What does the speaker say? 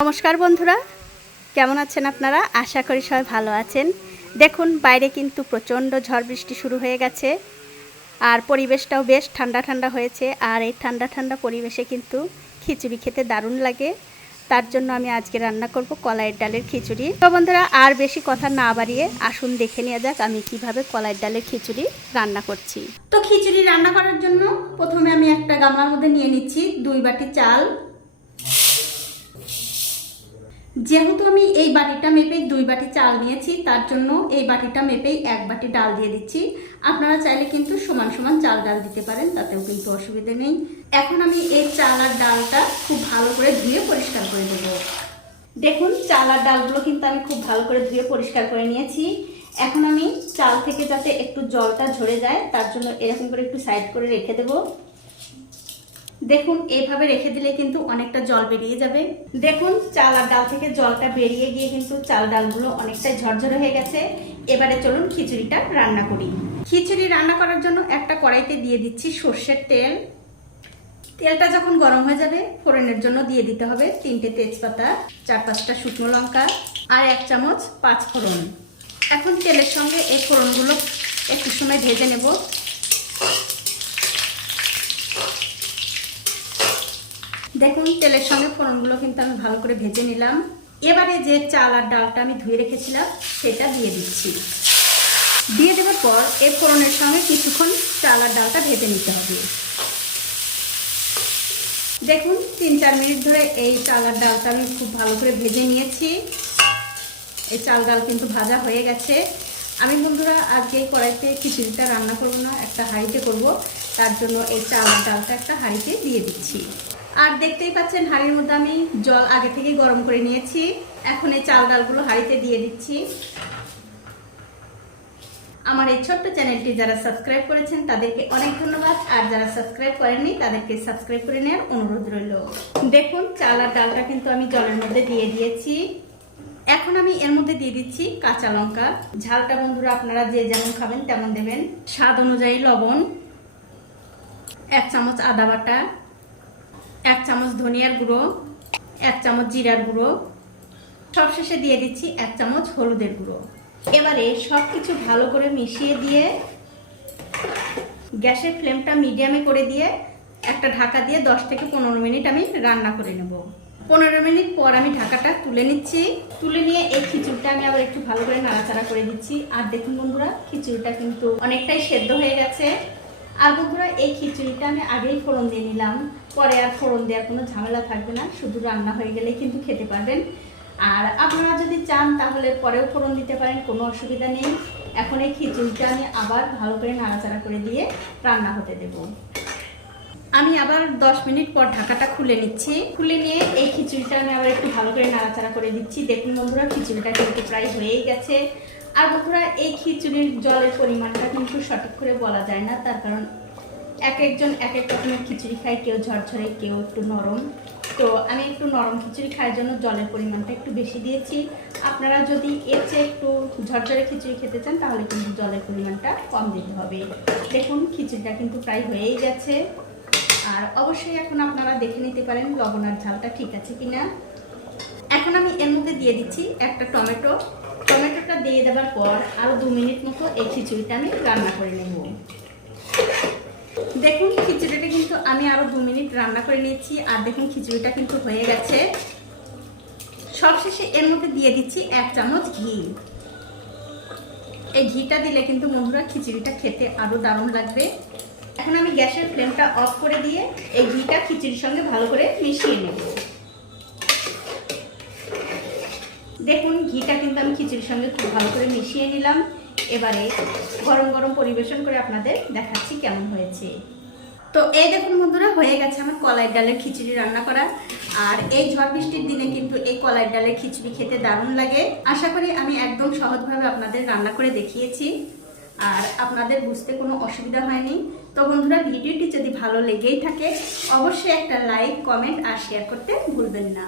নমস্কার বন্ধুরা, কেমন আছেন আপনারা? আশা করি সবাই ভালো আছেন। দেখুন, বাইরে কিন্তু প্রচণ্ড ঝড় বৃষ্টি শুরু হয়ে গেছে আর পরিবেশটাও বেশ ঠান্ডা ঠান্ডা হয়েছে। আর এই ঠান্ডা ঠান্ডা পরিবেশে কিন্তু খিচুড়ি খেতে দারুণ লাগে। তার জন্য আমি আজকে রান্না করব কলাইয়ের ডালের খিচুড়ি। তো বন্ধুরা, আর বেশি কথা না বাড়িয়ে আসুন দেখে নেওয়া যাক আমি কিভাবে কলাইয়ের ডালের খিচুড়ি রান্না করছি। তো খিচুড়ি রান্না করার জন্য প্রথমে আমি একটা গামলার মধ্যে নিয়ে নিচ্ছি 2 বাটি চাল। যেহেতু আমি এই বাটিটা মেপেই 2 বাটি চাল নিয়েছি, তার জন্য এই বাটিটা মেপেই 1 বাটি ডাল দিয়ে দিচ্ছি। আপনারা চাইলে কিন্তু সমান সমান চাল ডাল দিতে পারেন, তাতেও কিন্তু অসুবিধা নেই। এখন আমি এই চাল আর ডালটা খুব ভালো করে ধুয়ে পরিষ্কার করে দেব। দেখুন, চাল আর ডালগুলো কিন্তু আমি খুব ভালো করে ধুয়ে পরিষ্কার করে নিয়েছি। এখন আমি চাল থেকে যাতে একটু জলটা ঝরে যায় তার জন্য এরকম করে একটু সাইড করে রেখে দেব। দেখুন, এইভাবে রেখে দিলে কিন্তু অনেকটা জল বেরিয়ে যাবে। দেখুন, চাল আর ডাল থেকে জলটা বেরিয়ে গিয়ে কিন্তু চাল ডালগুলো অনেকটাই ঝরঝরে হয়ে গেছে। এবারে চলুন খিচুড়িটা রান্না করি। খিচুড়ি রান্না করার জন্য একটা কড়াইতে দিয়ে দিচ্ছি সর্ষের তেল। তেলটা যখন গরম হয়ে যাবে, ফোড়নের জন্য দিয়ে দিতে হবে 3টে তেজপাতা, 4-5টা শুকনো লঙ্কা আর 1 চামচ 5 ফোড়ন। এখন তেলের সঙ্গে এই ফোড়নগুলো একটু সময় ভেজে নেব। দেখুন, তেলের সঙ্গে ফোড়নগুলো কিন্তু আমি ভালো করে ভেজে নিলাম। এবারে যে চাল আর ডালটা আমি ধুয়ে রেখেছিলাম সেটা দিয়ে দিচ্ছি। দিয়ে দেওয়ার পর এই ফোড়নের সঙ্গে কিছুক্ষণ চাল আর ডালটা ভেজে নিতে হবে। দেখুন, 3-4 মিনিট ধরে এই চাল আর ডালটা আমি খুব ভালো করে ভেজে নিয়েছি। এই চাল ডাল কিন্তু ভাজা হয়ে গেছে। আমি বন্ধুরা আজকে কড়াইতে খিচুড়িটা রান্না করব না, একটা হাঁড়িতে করব। তার জন্য এই চাল আর ডালটা একটা হাঁড়িতে দিয়ে দিচ্ছি। আর দেখতেই পাচ্ছেন হাঁড়ির মধ্যে আমি জল আগে থেকে গরম করে নিয়েছি। এখন এই চাল ডালগুলো হাঁড়িতে দিয়ে দিচ্ছি। আমার এই ছোট্ট চ্যানেলটি যারা সাবস্ক্রাইব করেছেন তাদেরকে অনেক ধন্যবাদ, আর যারা সাবস্ক্রাইব করেননি তাদেরকে সাবস্ক্রাইব করে নেওয়ার অনুরোধ রইল। দেখুন, চাল আর ডালটা কিন্তু আমি জলের মধ্যে দিয়ে দিয়েছি। এখন আমি এর মধ্যে দিয়ে দিচ্ছি কাঁচা লঙ্কা। ঝালটা বন্ধুরা আপনারা যে যেমন খাবেন তেমন দেবেন। স্বাদ অনুযায়ী লবণ, 1 চামচ আদা বাটা, 1 চামচ ধনিয়ার গুঁড়ো, 1 চামচ জিরার গুঁড়ো, সবশেষে দিয়ে দিচ্ছি 1 চামচ হলুদের গুঁড়ো। এবারে সবকিছু ভালো করে মিশিয়ে দিয়ে গ্যাসের ফ্লেমটা মিডিয়ামে করে দিয়ে একটা ঢাকা দিয়ে 10 থেকে 15 মিনিট আমি রান্না করে নেব। 15 মিনিট পর আমি ঢাকাটা তুলে নিচ্ছি। তুলে নিয়ে এই খিচুড়িটা আমি আবার একটু ভালো করে নাড়াচাড়া করে দিচ্ছি। আর দেখুন বন্ধুরা, খিচুড়িটা কিন্তু অনেকটাই সেদ্ধ হয়ে গেছে। আর বন্ধুরা, এই খিচুড়িটা আমি আগেই ফোড়ন দিয়ে নিলাম, পরে আর ফোড়ন দেওয়ার কোনো ঝামেলা থাকবে না, শুধু রান্না হয়ে গেলেই কিন্তু খেতে পারবেন। আর আপনারা যদি চান তাহলে পরেও ফোড়ন দিতে পারেন, কোনো অসুবিধা নেই। এখন এই খিচুড়িটা আমি আবার ভালো করে নাড়াচাড়া করে দিয়ে রান্না হতে দেব। আমি আবার 10 মিনিট পর ঢাকাটা খুলে নিচ্ছি। খুলে নিয়ে এই খিচুড়িটা আমি আবার একটু ভালো করে নাড়াচাড়া করে দিচ্ছি। দেখুন বন্ধুরা, খিচুড়িটা কিন্তু প্রায় হয়েই গেছে। আর বন্ধুরা, এই খিচুড়ির জলের পরিমাণটা কিন্তু সঠিক করে বলা যায় না, তার কারণ এক একজন এক এক রকমের খিচুড়ি খায়, কেউ ঝরঝরে, কেউ একটু নরম। তো আমি একটু নরম খিচুড়ি খাওয়ার জন্য জলের পরিমাণটা একটু বেশি দিয়েছি। আপনারা যদি এর চেয়ে একটু ঝরঝরে খিচুড়ি খেতে চান তাহলে কিন্তু জলের পরিমাণটা কম দিতে হবে। দেখুন, খিচুড়িটা কিন্তু প্রায় হয়েই গেছে। আর অবশ্যই এখন আপনারা দেখে নিতে পারেন লবণ আর ঝালটা ঠিক আছে কিনা। এখন আমি এর মধ্যে দিয়ে দিচ্ছি একটা টমেটো। টমেটোটা দিয়ে দেওয়ার পর আরও 2 মিনিট মতো এই খিচুড়িটা আমি রান্না করে নেব। দেখুন, খিচুড়িটা কিন্তু আমি আরও 2 মিনিট রান্না করে নিয়েছি। আর দেখুন, খিচুড়িটা কিন্তু হয়ে গেছে। সবশেষে এর মধ্যে দিয়ে দিচ্ছি 1 চামচ ঘি। এই ঘিটা দিলে কিন্তু বন্ধুরা খিচুড়িটা খেতে আরও দারুণ লাগবে। এখন আমি গ্যাসের ফ্লেমটা অফ করে দিয়ে এই ঘিটা খিচুড়ির সঙ্গে ভালো করে মিশিয়ে নেব। দেখুন, ঘিটা কিন্তু আমি খিচুড়ির সঙ্গে খুব ভালো করে মিশিয়ে নিলাম। এবারে গরম গরম পরিবেশন করে আপনাদের দেখাচ্ছি কেমন হয়েছে। তো এই দেখুন বন্ধুরা, হয়ে গেছে আমার কলাইয়ের ডালের খিচুড়ি রান্না করা। আর এই ঝড় বৃষ্টির দিনে কিন্তু এই কলাইয়ের ডালের খিচুড়ি খেতে দারুণ লাগে। আশা করি আমি একদম সহজভাবে আপনাদের রান্না করে দেখিয়েছি আর আপনাদের বুঝতে কোনো অসুবিধা হয়নি। তো বন্ধুরা, ভিডিওটি যদি ভালো লেগেই থাকে অবশ্যই একটা লাইক, কমেন্ট আর শেয়ার করতে ভুলবেন না।